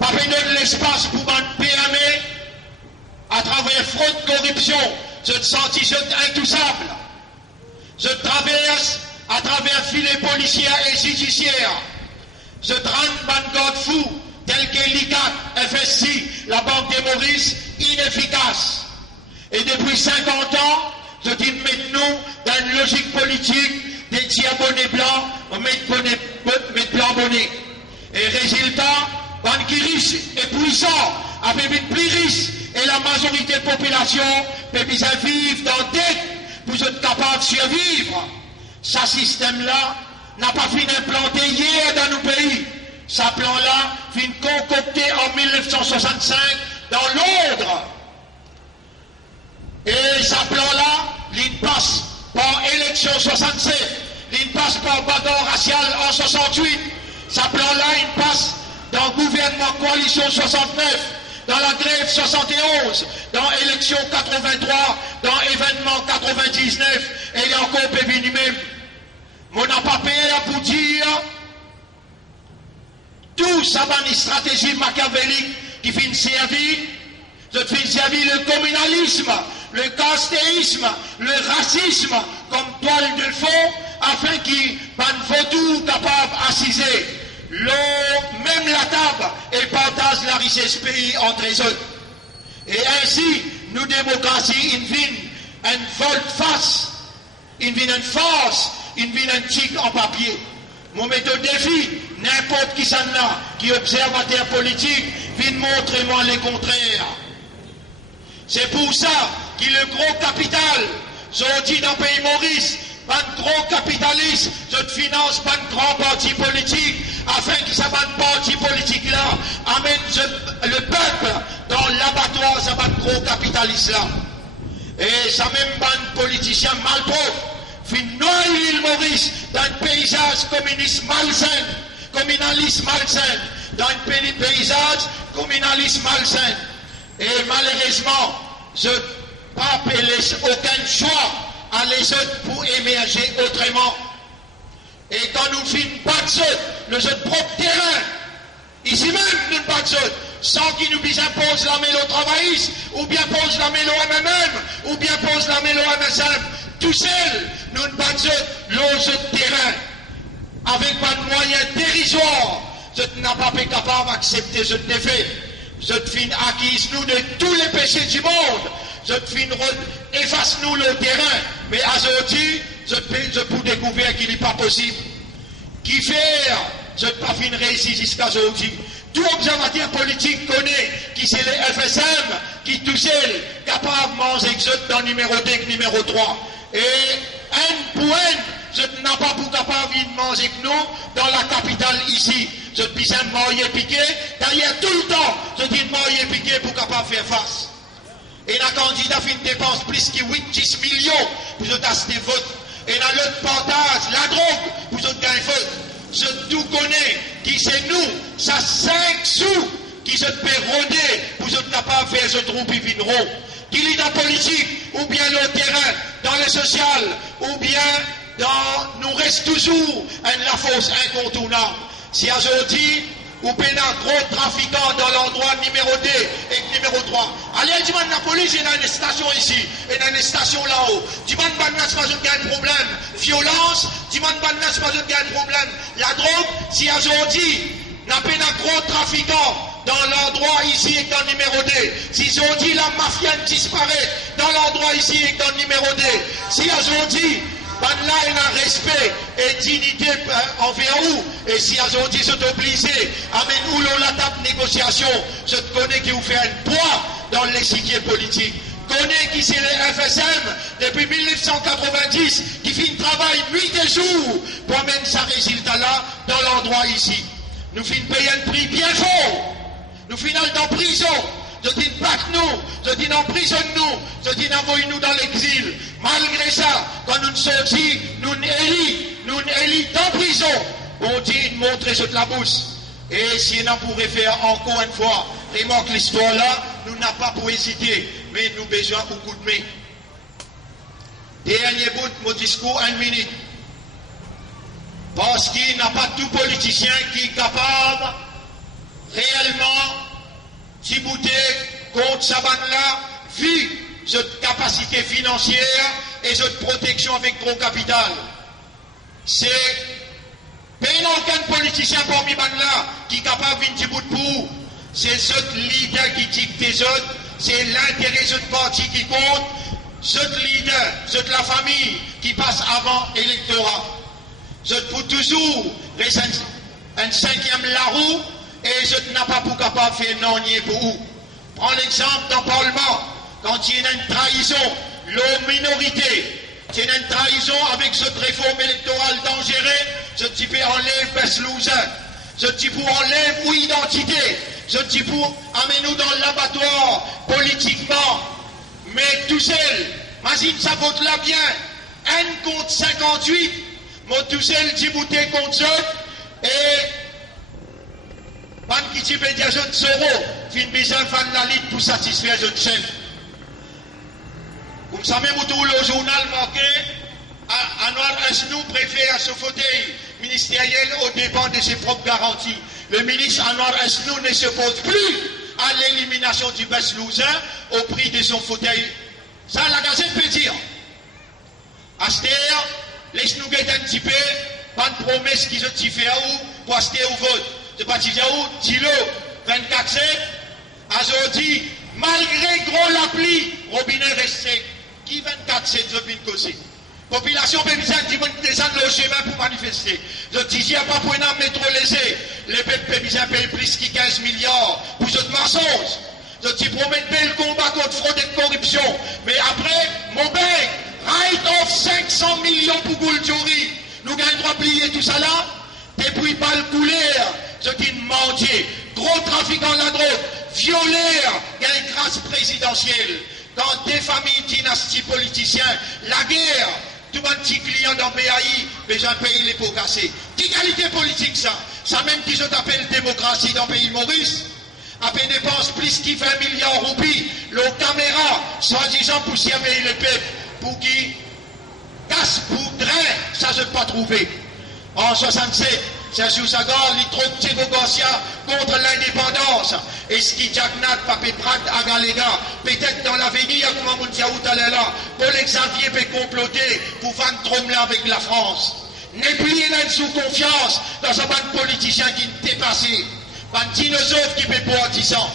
Pas de l'espace pour une PME à travers fraude, corruption. Je te sentis intouchable. Je traverse à travers filets policiers et judiciaires. Je traîne une garde fou, tel que l'ICAT, FSI, la Banque des Maurice, inefficace. Et depuis 50 ans, je dis maintenant, dans une logique politique, des diabonnés blancs, mettre blanc bonnet. Et résultat, ban qui riche et puissant, avec une plus riche, et la majorité de la population peut bien vivre dans dette pour être capable de survivre. Ce système-là n'a pas fini d'implanter hier dans nos pays. Ce plan-là fini concocté en 1965 dans Londres. Et ce plan-là, il passe par élection 67, il passe par bagarre raciale en 68. Ce plan-là, il passe dans le gouvernement coalition 69, dans la grève 71, dans élection 83, dans événement 99, et il y a encore pévini même. Mon n'a pas payé pour dire tout ça va une stratégie machiavélique qui finit servir, je finis servir le communalisme, le castéisme, le racisme comme toile de fond, afin qu'il ne tout capable d'assiser. Même la table et partage la richesse pays entre les autres. Et ainsi, nous, démocratie, il vient une volte-face, il vient une force, il vient un tic en papier. Mon méthode défi, n'importe qui s'en a, qui observateur politique, vient montrer moi les contraires. C'est pour ça que le gros capital, sorti dans le pays Maurice, pas de gros capitaliste, je te finance pas de grand parti politique, afin que ça va de parti politique là, amène le peuple dans l'abattoir, ça va de gros capitaliste là. Et ça même pas de politicien malpropre, fin noyer l'île Maurice dans un paysage communiste malsain, communaliste malsain, dans un paysage communaliste malsain. Et malheureusement, je ne laisse aucun choix à les autres pour émerger autrement. Et quand nous finissons pas de saut, le jeu de propre terrain, ici même nous pas de saut, sans qu'ils nous imposent la mélo travailliste, ou bien posent la mélo MMM, ou bien posent la mélo MSF, tout seul, nous ne pas de saut, le jeu de terrain, avec pas de moyens dérisoires, je n'ai pas été capable d'accepter ce défait. Je te fin acquise nous de tous les péchés du monde. Je te fin efface nous le terrain. Mais aujourd'hui, je peux découvrir qu'il n'est pas possible. Qui faire? Je ne pas fin réussir jusqu'à aujourd'hui. Tout observateur politique connaît qui c'est les FSM, qui tout seul capable de manger dans numéro 2 et numéro 3. Et un point, je n'ai pas pour capable de manger que nous dans la capitale ici. Je te dis un moyen piqué, d'ailleurs tout le temps, je dis un moyen piqué pour capable faire face. Et la candidat fait une dépense plus que 8-10 millions pour vous acheter vote. Et dans l'autre partage, la drogue, pour vous gagner vote. Je tout connais qui c'est nous, ça 5 sous qui se peut rôder pour vous capable de faire ce trou puis vineront. qu'il est dans la politique, ou bien le terrain, dans le social, ou bien nous reste toujours la force incontournable. Si aujourd'hui, ou bien un gros trafiquant dans l'endroit numéro 2 et numéro 3. Allez, tu vois, la police, il y a une station ici, et il y a une station là-haut. Tu vois, il y a un problème. Violence, tu vois, il y a un problème. La drogue, si aujourd'hui, il y a un gros trafiquant dans l'endroit ici et dans le numéro 2. Si aujourd'hui, la mafia disparaît dans l'endroit ici et dans le numéro 2. Si aujourd'hui, là, il y a un respect et dignité envers vous. Et si aujourd'hui, je suis obligé à mettre la table de négociation, je te connais qui vous fait un poids dans l'échiquier politique. Connais qui c'est le FSM depuis 1990, qui fait un travail nuit et jour pour mettre ce résultat-là dans l'endroit ici. Nous finissons payer un prix bien fort. Nous finissons en prison. Je dis batte-nous, je dis emprisonne-nous, je dis envoie-nous dans l'exil. Malgré ça, quand nous sortons, nous élis en prison. On dit, montrer sur la bouche. Et si on pourrait faire encore une fois, remarque l'histoire là, nous n'avons pas pour hésiter, mais nous avons besoin beaucoup de main. Dernier bout de mon discours, 1 minute. Parce qu'il n'y a pas tout politicien qui est capable réellement d'ibouter contre sa bande-là, vu cette capacité financière et cette protection avec gros capital. C'est pas aucun politicien parmi bande-là qui est capable de venir pour. C'est ce leader qui dicte les autres, c'est l'intérêt de ce parti qui compte, ce leader, ce la famille qui passe avant l'électorat. Je pour toujours rester un 5e la roue et je n'ai pas pour capable de faire non pour vous. Prends l'exemple dans le Parlement, quand il y a une trahison, la minorité, il y a une trahison avec cette réforme électorale dangereuse, je dis pour enlève Beslouza, je dis pour enlève ou identité, je dis pour amener nous dans l'abattoir politiquement, mais tout seul, imagine ça vote là bien, 1 contre 58, moi tout seul, j'ai voté contre eux, et ban qui peut dire je zéro, fin besoin de la ligne pour satisfaire je chef. Comme ça même tout le journal marqué, Anwar Asnou préfère ce fauteuil ministériel aux dépens de ses propres garanties. Le ministre Anwar Asnou ne se pose plus à l'élimination du Beslouza au prix de son fauteuil. Ça la Gazette peut dire. Aster, laisse-nous guetter un petit peu, pas de promesse qu'ils ont fait à vous pour acheter au vote. C'est pas dire où, Tilo, 24-7, aujourd'hui, malgré gros l'appli, robinet resté, qui 24-7 je viens de causer. Population pémisane qui descend le chemin pour manifester. Je dis, il n'y a pas pour un métro lésé. Les peuples pémisans payent plus que 15 milliards pour ce mensonge. Je dis, promets le combat contre fraude et corruption. Mais après, mon bec, write-off 500 millions pour Gouldjouri. Nous gagnons droit de plier tout ça là. Depuis pas le couler, ce qui mendier, gros trafiquant de la drogue, violeur, il y a une grâce présidentielle. Dans des familles dynasties politiciens, la guerre, tout un petit client dans BAI, besoin de payer les pots cassés. D'égalité politique, ça. Ça même qui se appelle démocratie dans le pays de Maurice. À peine dépense plus qu'il 20 milliards de roupies, le caméra, soi-disant pour servir le peuple, pour qui casse, pour drain, ça je ne pas trouver. En 67, Sergio Sagar, il trop Diego Garcia contre l'indépendance. Et ce qui Jagnat, Papé Prat, Agalega, peut-être dans l'avenir, comme on dit à là, Paul Xavier peut comploter pour Van Tromler avec la France. N'est plus sous confiance dans un bande politicien qui n'est dépassé. Un dinosaure qui peut boire 10 ans.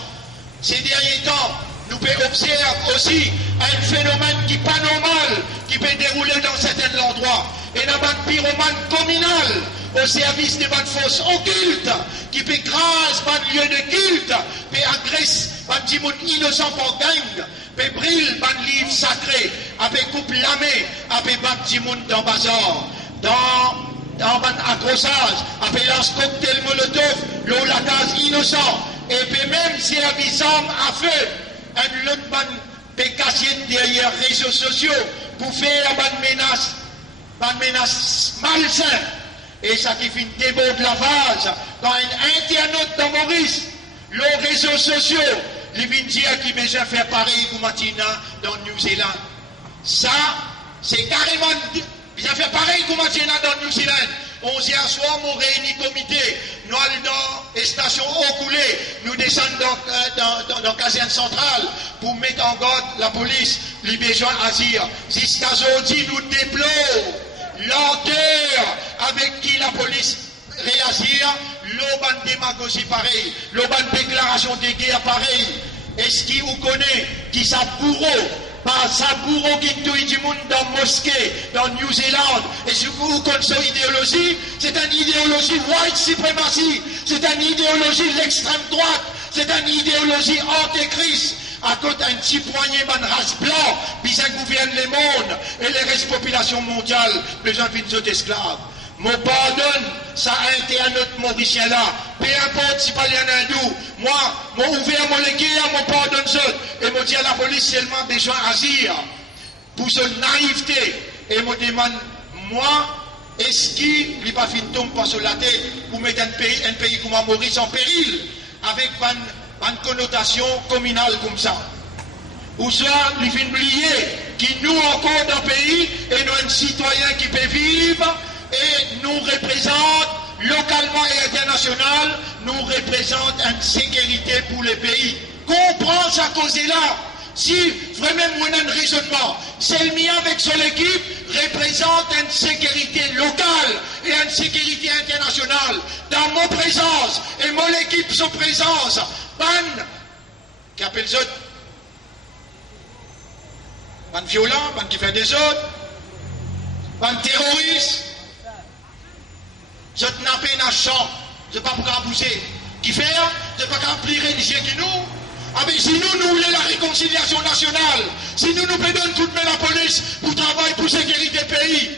Ces derniers temps, nous pouvons observer aussi un phénomène qui n'est pas normal, qui peut dérouler dans certains endroits. Et dans un pyromane communal au service des bonnes forces occultes, qui peut craser un lieu de culte, peut agresser un petit monde innocent pour gang, peut brûler un livre sacré, peut couper l'armée, peut un petit monde dans le bazar. Dans un accrochage, peut lancer cocktail molotov, l'eau la case innocent, et peut même servir d'armes à feu, un autre man peut cacher derrière les réseaux sociaux pour faire une menace malsaine. Et ça qui fait une débord de lavage, quand un internaute dans Maurice, les réseaux sociaux, les Vindiens qui besoin faire pareil comme Matina dans New Zealand. Ça, c'est carrément bien faire pareil comme Matina dans New Zealand. 11e soir, nous réunis comité, nous allons dans les stations eau coulée, nous descendons dans la caserne centrale pour mettre en garde la police, les besoins d'asile. Jusqu'à aujourd'hui, nous déplorons l'auteur avec qui la police réagir, l'auban démagogie pareil, l'auban déclaration de guerre pareil. Est-ce qu'il vous connaît qui sa bourreau, par sa bourreau qui touille du monde dans la mosquée, dans New Zealand? Est-ce que vous connaissez cette idéologie? C'est une idéologie white supremacy, c'est une idéologie de l'extrême droite, c'est une idéologie antéchrist. À côté d'un petit poignet de race blanc, bien gouverne le monde et les restes populations mondiales, besoin d'une autre esclave. Mon pardonne, ça a été un autre Mauricien là. Peu importe si pas un hindou. Moi, mon ouvert mon légué, mon pardonne ça. Et mon dit à la police seulement besoin d'agir. Pour cette naïveté. Et me demande, moi, est-ce qu'il n'est pas fin de tomber par sur la tête pour mettre un pays comme Maurice en péril avec une connotation communale comme ça? Ou soit, il faut oublier qu'il nous encore dans le pays et nous un citoyen qui peut vivre et nous représente localement et international, nous représente une sécurité pour le pays. Comprends sa cause-là. Si vraiment on a un raisonnement, c'est le mien avec son équipe représente une sécurité locale et une sécurité internationale. Dans mon présence et mon équipe son présence, qui appelle ça, violent, qui fait des autres, terroriste. Je n'ai pas une chambre, je ne peux pas bouger. Qui fait? Je ne peux pas remplir religieux qui nous. Ah mais si nous voulons la réconciliation nationale, si nous donnons tout de même la police pour travailler pour sécurité pays,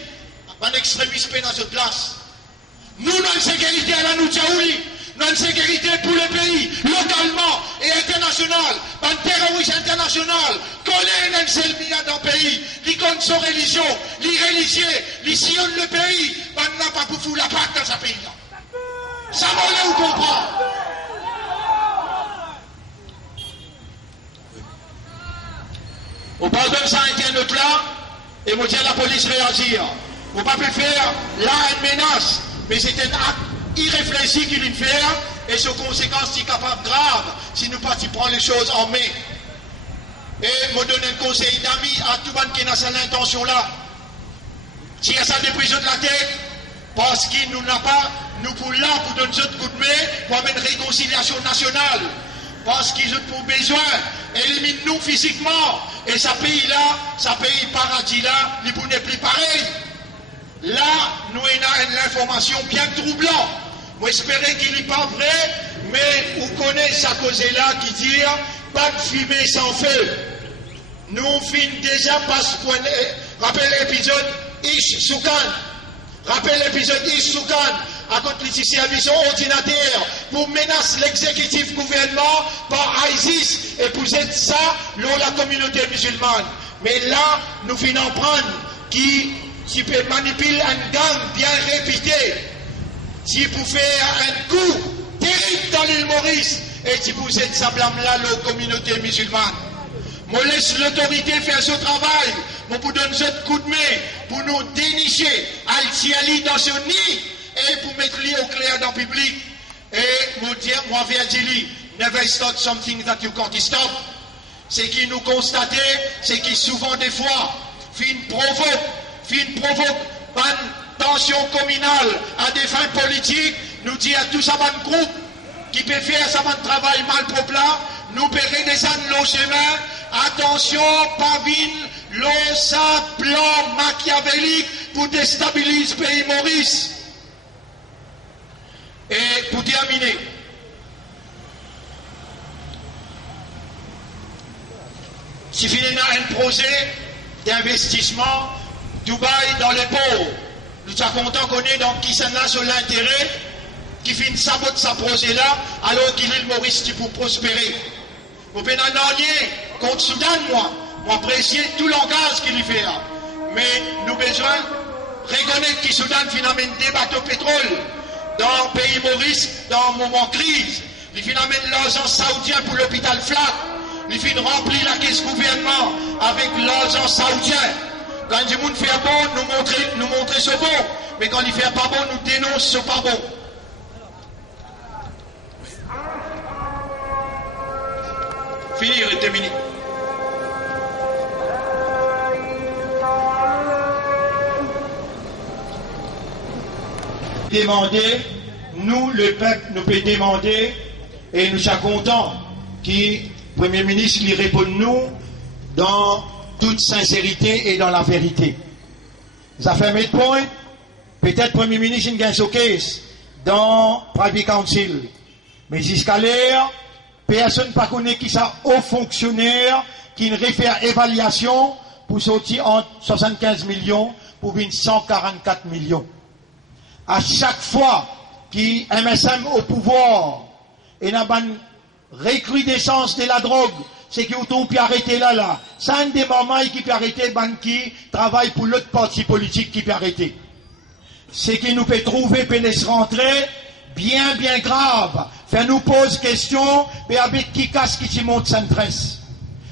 un extrémiste dans cette place. Nous avons une sécurité à la Noutchaouli, nous avons une sécurité pour le pays, localement et international, un terroriste international, collé un seul milliard dans le pays, les comptes sont religieux, les religieux, les sillonnent le pays, on n'a pas pour foutre la patte dans ce pays-là. Ça va ou comprend? On pardonne ça internaute là, et on dit à la police réagir. On ne peut pas faire là une menace, mais c'est un acte irréfléchi qu'il fait, et ses conséquences sont capables graves si nous partis prendre les choses en main. Et je donne un conseil d'amis à tout le monde qui a cette intention-là. Tiens ça des prisons de la tête, parce qu'il nous n'a pas, nous pour là, pour donner notre coup de main, pour amener une réconciliation nationale. Parce qu'ils ont pour besoin, élimine nous physiquement, et ce pays-là, ce pays paradis-là, il n'est plus pareil. Là, nous avons une information bien troublante. Moi, j'espérais qu'il n'est pas vrai, mais vous connaissez sa cause-là qui dit pas de fumée sans feu. Nous finissons déjà par ce point. Rappelez l'épisode Ish Soukan. Rappelez l'épisode Ish Soukan. À côté de services ordinateurs pour menacer l'exécutif gouvernement par ISIS et pour être ça, la communauté musulmane. Mais là, nous finissons prendre qui peut manipuler un gang bien réputé, si vous faire un coup terrible dans l'île Maurice, et si vous êtes ça blâme-là, la communauté musulmane. Moi laisse l'autorité faire ce travail, moi vous donne ce coup de main pour nous dénicher Al-Tiali dans ce nid et pour mettre lui au clair dans le public. Et vous dire, moi Virgile, never stop something that you can't stop. C'est qui nous constater, c'est qui souvent des fois, fin provoque une tension communale à des fins politiques, nous dit à tout ça un groupe qui peut faire ça un travail mal propre là, nous paierait descendre le chemin, attention, pavine, l'osa plan machiavélique pour déstabiliser le pays Maurice. Et pour terminer, si il y a un projet d'investissement, Dubaï dans les pauvres, nous sommes contents qu'on est dans qui s'en a sur l'intérêt, qui finit sabote sa projet-là, alors qu'il est le Maurice qui pour prospérer. Vous pouvez en contre Soudan, moi apprécier tout l'engagement qu'il y fait. Mais nous besoin reconnaître que Soudan finalement des bateaux pétrole dans le pays Maurice, dans un moment de crise. il finit mettre l'argent saoudien pour l'hôpital Flat, il finit remplir la caisse gouvernement avec l'argent saoudien. Quand du monde fait bon, nous montrer ce bon, mais quand il fait pas bon, nous dénonce ce pas bon. Fini, il est terminé. Demander, nous, le peuple, nous peut demander, et nous sommes contents que le Premier ministre lui réponde nous dans toute sincérité et dans la vérité. Ça fait mes points, peut-être le Premier ministre il gagne ce case dans Privy Council, mais jusqu'à l'heure, personne ne pas connaît qui ça haut fonctionnaire qui ne réfère évaluation pour sortir entre 75 millions pour venir 144 millions. À chaque fois qui MSM au pouvoir et n'a pas une recrudescence de la drogue, c'est qu'il peut arrêter là. Ça un des moments qui peut arrêter qui travaille pour l'autre parti politique qui peut arrêter. C'est qu'il nous peut trouver, peut laisser rentrer bien grave. Faire nous pose question, mais avec qui casse qui s'y monte sans tresse.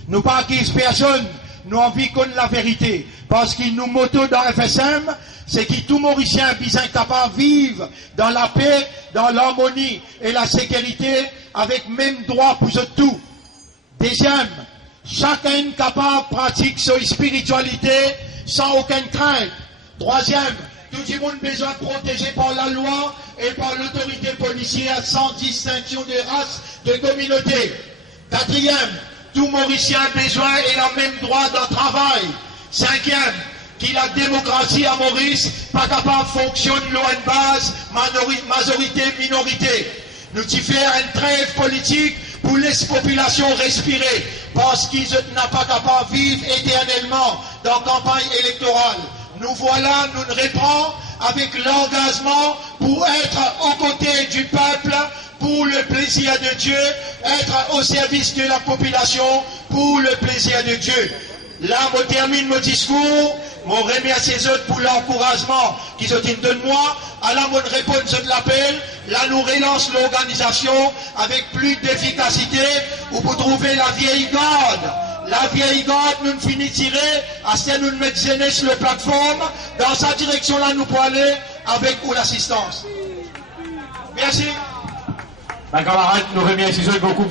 Nous pas acquise personne, nous envie qu'on la vérité. Parce qu'il nous moto dans FSM, c'est que tout Mauricien est incapable de vivre dans la paix, dans l'harmonie et la sécurité avec même droit pour tout. Deuxième, chacun est capable de pratiquer sa spiritualité sans aucune crainte. Troisième, tout le monde a besoin de protéger par la loi et par l'autorité policière sans distinction de race, de communauté. Quatrième, tout Mauricien a besoin et a même droit d'un travail. Cinquième, que la démocratie à Maurice pas capable de fonctionner loin de base, majorité-minorité. Nous y faire une trêve politique pour laisser la population respirer, parce qu'ils n'ont pas capable de vivre éternellement dans la campagne électorale. Nous voilà, nous nous répondons avec l'engagement pour être aux côtés du peuple, pour le plaisir de Dieu, être au service de la population, pour le plaisir de Dieu. Là, je termine mon discours. Je remercie les autres pour l'encouragement qu'ils ont donné de moi. Alors, je réponds de l'appel. Là, nous relance l'organisation avec plus d'efficacité pour trouver la vieille garde. La vieille garde, nous finissons de tirer. À ce que nous mettons jeunesse sur la plateforme. Dans sa direction, là, nous pouvons aller avec ou l'assistance. Merci. Ma camarade, nous remercions beaucoup.